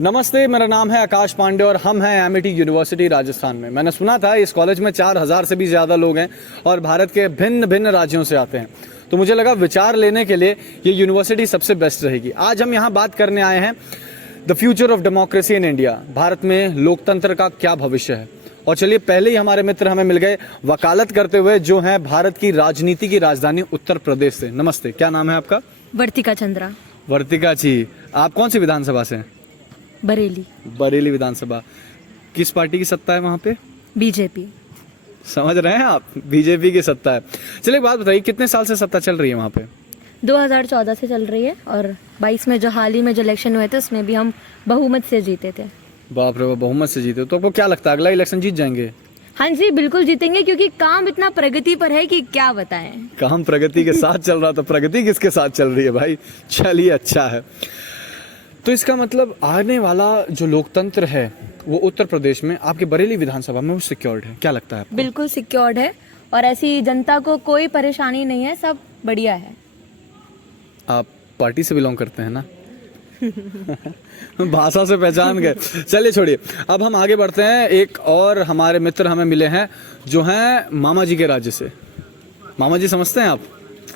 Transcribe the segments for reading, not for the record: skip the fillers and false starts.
नमस्ते, मेरा नाम है आकाश पांडे और हम हैं एमिटी यूनिवर्सिटी राजस्थान में। मैंने सुना था इस कॉलेज में 4000 से भी ज़्यादा लोग हैं और भारत के भिन्न भिन्न राज्यों से आते हैं, तो मुझे लगा विचार लेने के लिए ये यूनिवर्सिटी सबसे बेस्ट रहेगी। आज हम यहाँ बात करने आए हैं the future of democracy in India, Bharat में लोकतंत्र का क्या भविष्य है। और चलिए, पहले ही हमारे मित्र हमें मिल गए वकालत करते हुए, जो हैं भारत की राजनीति की राजधानी उत्तर प्रदेश से। नमस्ते, क्या नाम है आपका? वर्तिका चंद्रा। वर्तिका जी, आप कौन सी विधानसभा से हैं? बरेली। बरेली विधानसभा। किस पार्टी की सत्ता है वहाँ पे? बीजेपी। समझ रहे हैं आप, बीजेपी की सत्ता है। चलिए एक बात बताइए, कितने साल से सत्ता चल रही है वहाँ पे? 2014 से चल रही है और 22 में जो हाल ही में जो इलेक्शन हुए थे उसमें भी हम बहुमत से जीते थे। बाप रे, बहुमत से जीते। तो आपको क्या लगता है अगला इलेक्शन जीत जाएंगे? हाँ जी, बिल्कुल जीतेंगे, क्योंकि काम इतना प्रगति पर है कि क्या बताएं। काम प्रगति के साथ चल रहा, तो प्रगति किसके साथ चल रही है भाई? चलिए, अच्छा है। तो इसका मतलब आने वाला जो लोकतंत्र है वो उत्तर प्रदेश में, आपके बरेली विधानसभा में, वो सिक्योर्ड है, क्या लगता है आपको? बिल्कुल सिक्योर्ड है और ऐसी जनता को कोई परेशानी नहीं है, सब बढ़िया है। आप पार्टी से बिलोंग करते हैं ना? भाषा से पहचान गए। चलिए छोड़िए, अब हम आगे बढ़ते हैं। एक और हमारे मित्र हमें मिले हैं जो हैं मामा जी के राज्य से। मामा जी समझते हैं आप?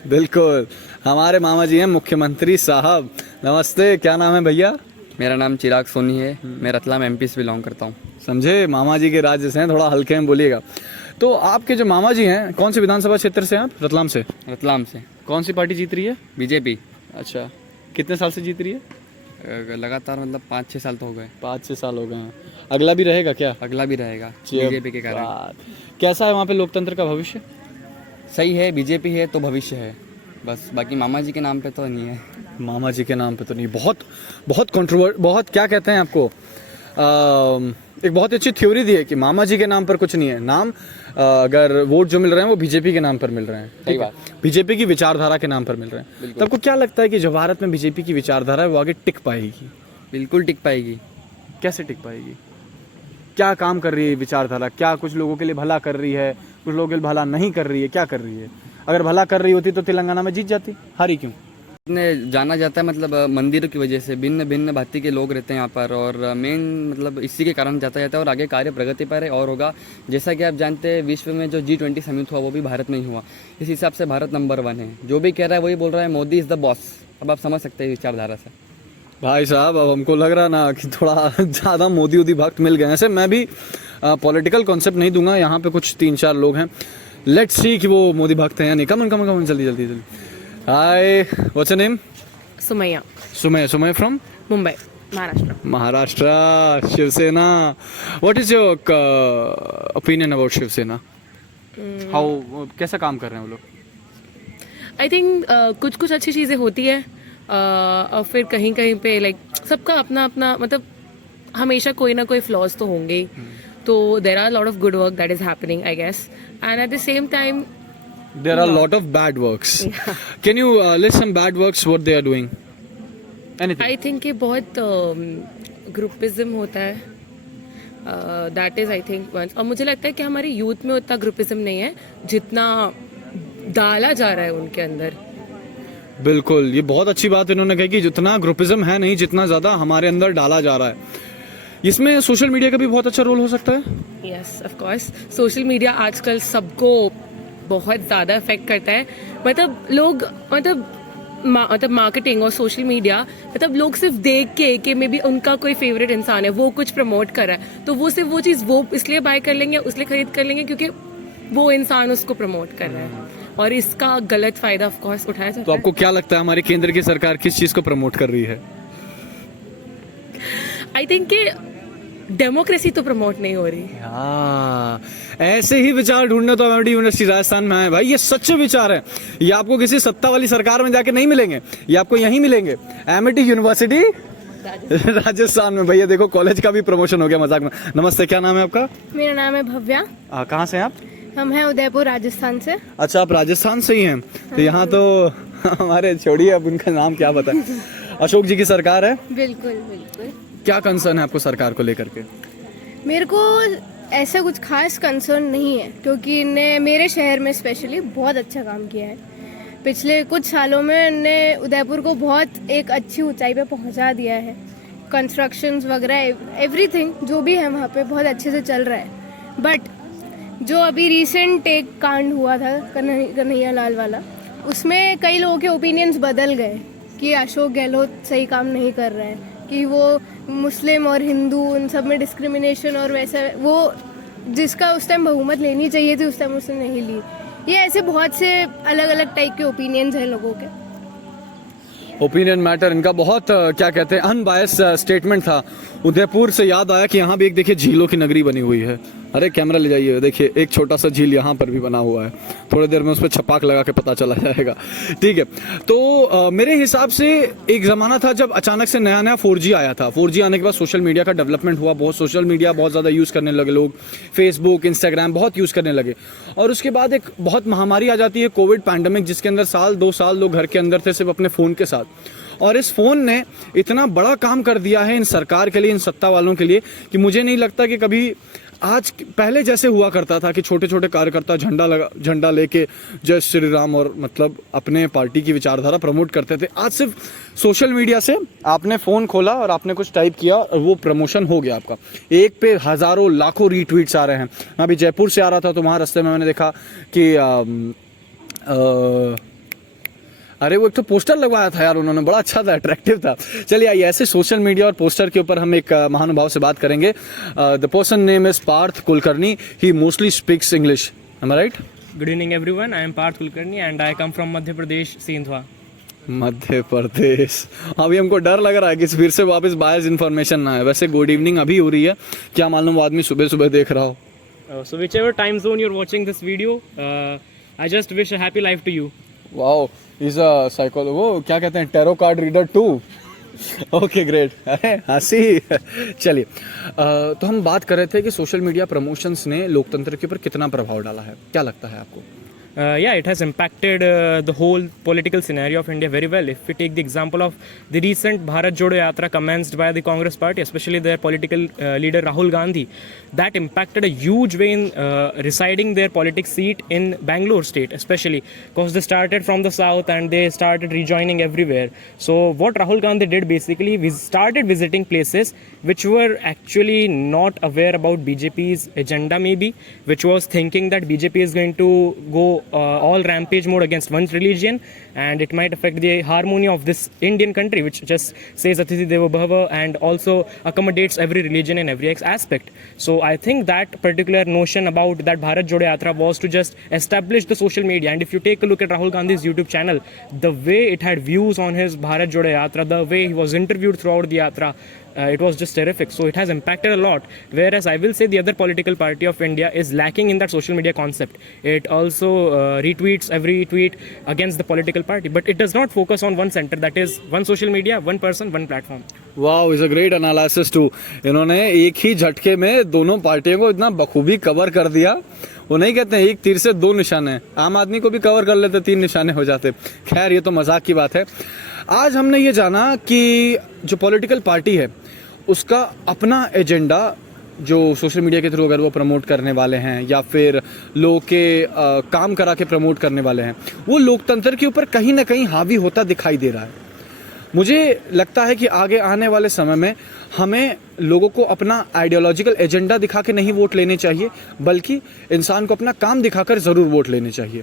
बिल्कुल, हमारे मामा जी हैं मुख्यमंत्री साहब। नमस्ते, क्या नाम है भैया? मेरा नाम चिराग सोनी है। मैं रतलाम एमपी से बिलोंग करता हूँ। समझे, मामा जी के राज्य से हैं, थोड़ा हल्के में बोलिएगा। तो आपके जो मामा जी हैं, कौन से विधानसभा क्षेत्र से हैं आप? रतलाम से। रतलाम से। कौन सी पार्टी जीत रही है? बीजेपी। अच्छा, कितने साल से जीत रही है? लगातार मतलब 5-6 साल तो हो गए। 5-6 साल हो गए हैं। अगला भी रहेगा क्या? अगला भी रहेगा बीजेपी के कारण। कैसा है वहाँ पे लोकतंत्र का भविष्य? सही है, बीजेपी है तो भविष्य है, बस बाकी मामा जी के नाम पे तो नहीं है। मामा जी के नाम पे तो नहीं। बहुत कंट्रोवर्ट, बहुत क्या कहते हैं आपको, एक बहुत अच्छी थ्योरी दी है कि मामा जी के नाम पर कुछ नहीं है। नाम अगर वोट जो मिल रहे हैं वो बीजेपी के नाम पर मिल रहे हैं, ठीक है, बीजेपी की विचारधारा के नाम पर मिल रहे हैं। तो आपको क्या लगता है कि जो भारत में बीजेपी की विचारधारा है वो आगे टिक पाएगी? बिल्कुल टिक पाएगी। कैसे टिक पाएगी? क्या काम कर रही है विचारधारा? क्या कुछ लोगों के लिए भला कर रही है, कुछ लोगों के लिए भला नहीं कर रही है? क्या कर रही है? अगर भला कर रही होती तो तेलंगाना में जीत जाती, हारी क्यों? इतने जाना जाता है मतलब मंदिरों की वजह से, भिन्न भिन्न भांति के लोग रहते हैं यहाँ पर, और मेन मतलब इसी के कारण जाता जाता है। और आगे कार्य प्रगति पर है और होगा। जैसा कि आप जानते हैं, विश्व में जो G20 समिट हुआ वो भी भारत में ही हुआ। इस हिसाब से भारत नंबर 1 है। जो भी कह रहा है वही बोल रहा है, मोदी इज़ द बॉस। अब आप समझ सकते हैं विचारधारा से। भाई साहब, अब हमको लग रहा ना कि थोड़ा ज़्यादा मोदी भक्त मिल गए। ऐसे मैं भी पॉलिटिकल कॉन्सेप्ट नहीं दूंगा, यहाँ पे कुछ 3-4 लोग हैं, लेट्स सी कि वो मोदी भक्त हैं या नहीं। कम जल्दी। Hi, what's your name? Sumaiya. Sumaiya from Mumbai, Maharashtra. Maharashtra, Shiv Sena. What is your opinion about Shiv Sena? How, कैसा काम कर रहे हैं वो लोग? आई थिंक कुछ कुछ अच्छी चीज़ें होती है और फिर कहीं कहीं पे लाइक सबका अपना अपना मतलब हमेशा कोई ना कोई फ्लॉज तो होंगे ही। तो there are lot of good work that is happening I guess, and at the same time There are a lot of bad works. Can you list some bad works what they are doing? Anything? I think ये बहुत groupism होता है, that is I think once. और मुझे लगता है कि हमारे यूथ में उतना ग्रुपिज्म नहीं है जितना डाला जा रहा है उनके अंदर। बिल्कुल, ये बहुत अच्छी बात इन्होंने कही कि जितना ग्रुपिज्म है नहीं, जितना ज़्यादा हमारे अंदर डाला जा रहा है। इसमें सोशल मीडिया का भी बहुत अच्छा रोल हो सकता है। Yes, of course. Social media आजकल सबको बहुत ज़्यादा इफेक्ट करता है। मतलब लोग मतलब मार्केटिंग और सोशल मीडिया, मतलब लोग सिर्फ देख के कि मे बी उनका कोई फेवरेट इंसान है, वो कुछ प्रमोट कर रहा है, तो वो सिर्फ वो चीज़ वो इसलिए बाय कर लेंगे, उसलिए खरीद कर लेंगे क्योंकि वो इंसान उसको प्रमोट कर रहा है, और इसका गलत फायदा ऑफ कोर्स उठाया जाता है। तो आपको क्या लगता है हमारी केंद्र की सरकार किस चीज़ को प्रमोट कर रही है? आई थिंक कि डेमोक्रेसी तो प्रमोट नहीं हो रही। हाँ, ऐसे ही विचार ढूंढने तो एमिटी यूनिवर्सिटी राजस्थान में आए भाई। ये सच्चे विचार हैं, ये आपको किसी सत्ता वाली सरकार में जाके नहीं मिलेंगे, ये आपको यहीं मिलेंगे, एमिटी यूनिवर्सिटी राजस्थान में। भैया देखो, कॉलेज का भी प्रमोशन हो गया मजाक में। नमस्ते, क्या नाम है आपका? मेरा नाम है भव्या। कहाँ से हैं आप? हम हैं उदयपुर, राजस्थान से। अच्छा, आप राजस्थान से ही हैं? तो यहाँ तो हमारे, छोड़िए अब उनका नाम क्या बताएं, अशोक जी की सरकार है। बिल्कुल। क्या कंसर्न है आपको सरकार को लेकर के? मेरे को ऐसा कुछ खास कंसर्न नहीं है, क्योंकि इनने मेरे शहर में स्पेशली बहुत अच्छा काम किया है। पिछले कुछ सालों में इनने उदयपुर को बहुत एक अच्छी ऊंचाई पे पहुंचा दिया है। कंस्ट्रक्शंस वगैरह एवरीथिंग जो भी है वहाँ पे बहुत अच्छे से चल रहा है। बट जो अभी रिसेंट एक कांड हुआ था कन्हैया लाल वाला, उसमें कई लोगों के ओपिनियंस बदल गए कि अशोक गहलोत सही काम नहीं कर रहे हैं, कि वो मुस्लिम और हिंदू उन सब में डिस्क्रिमिनेशन और वैसा, वो जिसका उस टाइम बहुमत लेनी चाहिए थी उस टाइम उसने नहीं ली। ये ऐसे बहुत से अलग अलग टाइप के ओपिनियंस हैं लोगों के। ओपिनियन मैटर, इनका बहुत क्या कहते हैं अनबायस स्टेटमेंट था। उदयपुर से याद आया कि यहाँ भी एक देखिए झीलों की नगरी बनी हुई है। अरे कैमरा ले जाइए, देखिए एक छोटा सा झील यहाँ पर भी बना हुआ है, थोड़ी देर में उस पर छपाक लगा के पता चला जाएगा। ठीक है, तो मेरे हिसाब से एक ज़माना था जब अचानक से नया नया 4G आया था। 4G आने के बाद सोशल मीडिया का डेवलपमेंट हुआ, बहुत सोशल मीडिया बहुत ज़्यादा यूज़ करने लगे लोग, फेसबुक इंस्टाग्राम बहुत यूज़ करने लगे। और उसके बाद एक बहुत महामारी आ जाती है कोविड पैंडमिक, जिसके अंदर 1-2 साल लोग घर के अंदर थे सिर्फ अपने फ़ोन के साथ। और इस फ़ोन ने इतना बड़ा काम कर दिया है इन सरकार के लिए, इन सत्ता वालों के लिए, कि मुझे नहीं लगता कि कभी आज पहले जैसे हुआ करता था कि छोटे छोटे कार्यकर्ता झंडा लेके जय श्री राम और मतलब अपने पार्टी की विचारधारा प्रमोट करते थे। आज सिर्फ सोशल मीडिया से आपने फ़ोन खोला और आपने कुछ टाइप किया और वो प्रमोशन हो गया आपका। एक पे हज़ारों लाखों रीट्वीट्स आ रहे हैं। मैं अभी जयपुर से आ रहा था तो वहाँ रास्ते में मैंने देखा कि अरे वो एक तो पोस्टर लगवाया था यार उन्होंने, बड़ा अच्छा था, अट्रैक्टिव था। चलिए आइए, ऐसे सोशल मीडिया और पोस्टर के ऊपर हम एक महानुभाव से बात करेंगे। The person name is Parth Kulkarni, he mostly speaks English, am I right? Good evening everyone, I am Parth Kulkarni and I come from Madhya Pradesh, Sindhwa. Madhya Pradesh. अभी हमको डर लग रहा है कि फिर से वापस बायस इन्फॉर्मेशन ना है। वैसे गुड इवनिंग अभी हो रही है, क्या मालूम वो आदमी सुबह सुबह देख रहा हो। So whichever time zone you're watching this video, I just wish a happy life to you. Wow, is a psychology, वो क्या कहते हैं, tarot card reader too. Okay great, अरे हंसी। चलिए, तो हम बात कर रहे थे कि सोशल मीडिया प्रमोशंस ने लोकतंत्र के ऊपर कितना प्रभाव डाला है, क्या लगता है आपको? Yeah, it has impacted the whole political scenario of India very well. If we take the example of the recent Bharat Jodo Yatra commenced by the Congress party, especially their political leader Rahul Gandhi, that impacted a huge way in residing their politics seat in Bangalore state, especially because they started from the south and they started rejoining everywhere. So what Rahul Gandhi did basically, we started visiting places which were actually not aware about BJP's agenda maybe, which was thinking that BJP is going to go all rampage mode against one religion and it might affect the harmony of this Indian country, which just says Atithi Devo Bhava and also accommodates every religion in every aspect. So I think that particular notion about that Bharat Jodo Yatra was to just establish the social media. And if you take a look at Rahul Gandhi's YouTube channel, the way it had views on his Bharat Jodo Yatra, the way he was interviewed throughout the Yatra, it was just terrific. So it has impacted a lot. Whereas I will say the other political party of India is lacking in that social media concept. It also retweets every tweet against the political party, but it does not focus on one center, that is one social media, one person, one platform. Wow, is a great analysis too. इन्होंने एक ही झटके में दोनों पार्टियों को इतना बखूबी cover कर दिया। वो नहीं कहते हैं एक तीर से 2 निशाने, आम आदमी को भी कवर कर लेते 3 निशाने हो जाते। खैर ये तो मजाक की बात है। आज हमने ये जाना कि जो पॉलिटिकल पार्टी है उसका अपना एजेंडा जो सोशल मीडिया के थ्रू अगर वो प्रमोट करने वाले हैं या फिर लोगों के काम करा के प्रमोट करने वाले हैं, वो लोकतंत्र के ऊपर कहीं ना कहीं हावी होता दिखाई दे रहा है। मुझे लगता है कि आगे आने वाले समय में हमें लोगों को अपना आइडियोलॉजिकल एजेंडा दिखा के नहीं वोट लेने चाहिए, बल्कि इंसान को अपना काम दिखाकर ज़रूर वोट लेने चाहिए।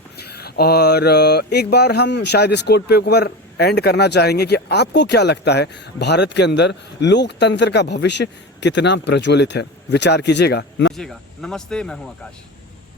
और एक बार हम शायद इस कोट पे ऊपर एंड करना चाहेंगे कि आपको क्या लगता है भारत के अंदर लोकतंत्र का भविष्य कितना प्रज्वलित है? विचार कीजिएगा। नमस्ते, मैं हूं आकाश।